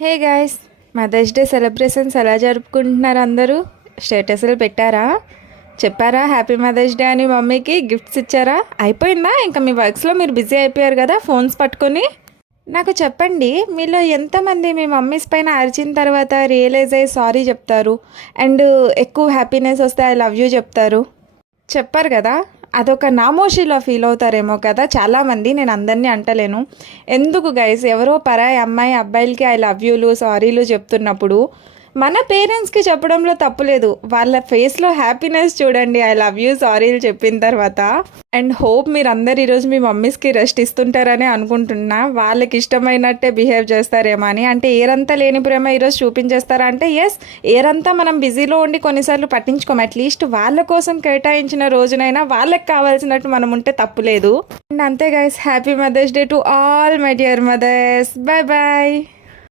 హే guys, mother's day celebrations ఎలా జరుపుకుంటున్నారు? అందరూ స్టేటస్లు పెట్టారా? చెప్పారా హ్యాపీ మదర్స్ డే అని? మమ్మీకి గిఫ్ట్స్ ఇచ్చారా? అయిపోయిందా? ఇంకా మీ వర్క్స్లో మీరు బిజీ అయిపోయారు కదా ఫోన్స్ పట్టుకొని. నాకు చెప్పండి, మీలో ఎంతమంది మీ మమ్మీస్ పైన అరిచిన తర్వాత రియలైజ్ అయ్యి సారీ చెప్తారు అండ్ ఎక్కువ హ్యాపీనెస్ వస్తే ఐ లవ్ యూ చెప్తారు? చెప్పారు కదా. అదొక నామోషిలో ఫీల్ అవుతారేమో కదా చాలామంది. నేను అందరినీ అంటలేను. ఎందుకు గైస్, ఎవరో పరాయి అమ్మాయి అబ్బాయిలకి ఐ లవ్ యూలు సారీలు చెప్తున్నప్పుడు మన పేరెంట్స్కి చెప్పడంలో తప్పులేదు. వాళ్ళ ఫేస్లో హ్యాపీనెస్ చూడండి ఐ లవ్ యూ సారీలు చెప్పిన తర్వాత. అండ్ హోప్ మీరు అందరు ఈరోజు మీ మమ్మీస్కి రెస్ట్ ఇస్తుంటారని అనుకుంటున్నా. వాళ్ళకి ఇష్టమైనట్టే బిహేవ్ చేస్తారేమో అని. అంటే ఏరంతా లేని ప్రేమ ఈరోజు చూపించేస్తారా అంటే ఎస్, ఏరంతా మనం బిజీలో ఉండి కొన్నిసార్లు పట్టించుకోము. అట్లీస్ట్ వాళ్ళ కోసం కేటాయించిన రోజునైనా వాళ్ళకి కావాల్సినట్టు మనం ఉంటే తప్పులేదు. అండ్ అంతే guys, happy mother's day to all my dear mothers. Bye bye.